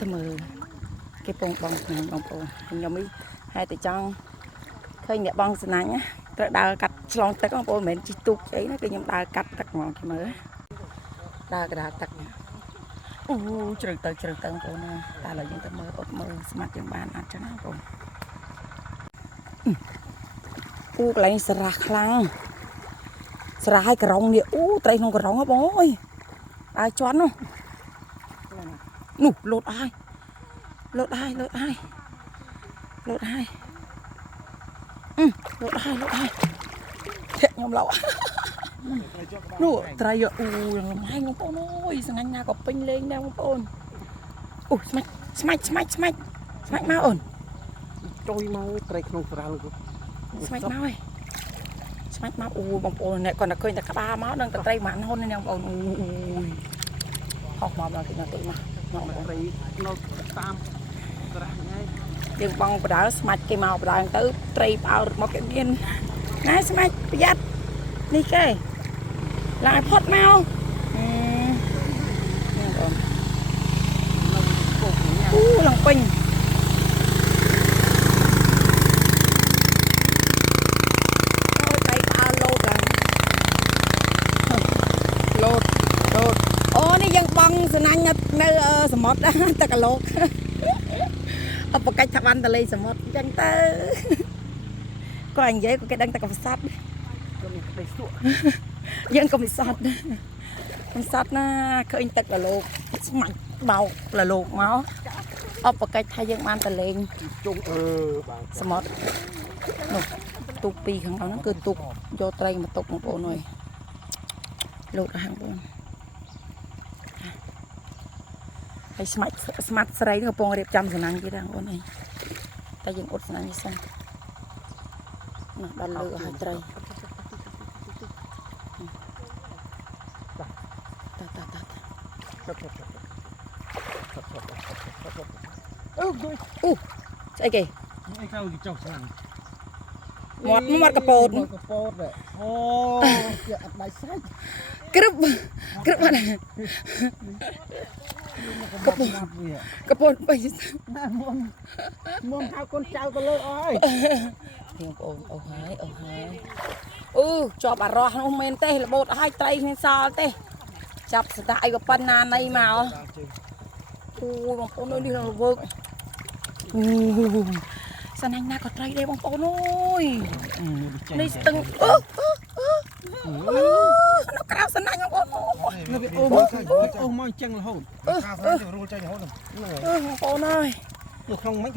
ទៅមើលគេពងបងស្នាញ់បងប្អូនខ្ញុំនេះហើយតែចង់ឃើញអ្នកបងស្នាញ់ត្រូវដើរកាត់ឆ្លងទឹកបងប្អូនមិនមែនជិះទូកអីណាគឺខ្ញុំដើរកាត់ទឹកហ្មងគេមើលដើរកណ្ដាលទឹកអូជ្រៅទៅបងប្អូនតែឥឡូវយើងទៅមើលអត់មើលស្មាត់យើងបានអត់ចឹងណាបងប្អូនអូកន្លែងស្រះខ្លាំងស្រះឲ្យក្រងនេះអូត្រីក្នុងក្រងហ៎បងអើយដើរជន់នោះលោតហើយលោតហើយខ្ញុំឡោនោះត្រីអូលំហែងបងប្អូនអើយស្ងាញ់ណាក៏ពេញលេងដែរបងប្អូនអូស្មាច់មកអូនជួយមកត្រីក្នុងស្រះលោកស្មាច់មកអូបងប្អូនអ្នកគាត់តែឃើញតែក្បាលមកនឹងត្រីម៉ាន់ហ៊ុននេះបងប្អូនអូយហោះមកគេទៅមកត្រីនៅតាមស្រះហ្នឹងយើងបងបដើស្មាច់គេមកបដើទៅត្រីផ្អើមកគេមានណែស្មាច់ប្រយ័ត្ននេះគេឡើងផុតមកអូឡើងពេញត្រីផ្អើលោតឡើងលោតអូនេះយើងបងស្នាញ់នៅសមុទ្រទឹកកលោកអបកាច់ថាបានតលេសមុទ្រអញ្ចឹងទៅគាត់និយាយគាត់គេដឹងតែកំសត់ក៏មានក្តីសក់យើងក៏មិនសត់កំសត់ណាឃើញទឹកកលោកស្មាច់បោកលលោកមកអបកាច់ថាយើងបានតលេងជុំបាទសមុទ្រនោះទូកពីរខាងនោះគឺទូកយកត្រីមកទុកបងប្អូនអើយលោតហាងបងហើយស្មាត់ស្រីកំពុងរៀបចំសំណាញ់ទៀតបងប្អូនអីតែយើងអត់សំណាញ់នេះសិននោះដល់លើឲ្យត្រីអូស្អីគេអីកៅចុះស្ងាត់មាត់កពោតអូជាអត់ដៃសាច់ក្រឹបអត់កពោតបីណាមុំហៅកូនចៅទៅលើអើយបងប្អូនអូហើយអូជាប់អារោះនោះមែនទេរបូតឲ្យត្រីគ្នាសល់ទេចាប់ស្តាក់អីក៏ប៉ុណ្ណាណៃមកអូបងប្អូននេះរវើកស្នាញ់ណាក៏ត្រីដែរបងប្អូនអើយនេះស្ទឹងនៅក្រៅស្នាញ់បងប្អូននៅវាអូមកអញ្ចឹងរហូតបងប្អូនអើយនៅក្នុងមិន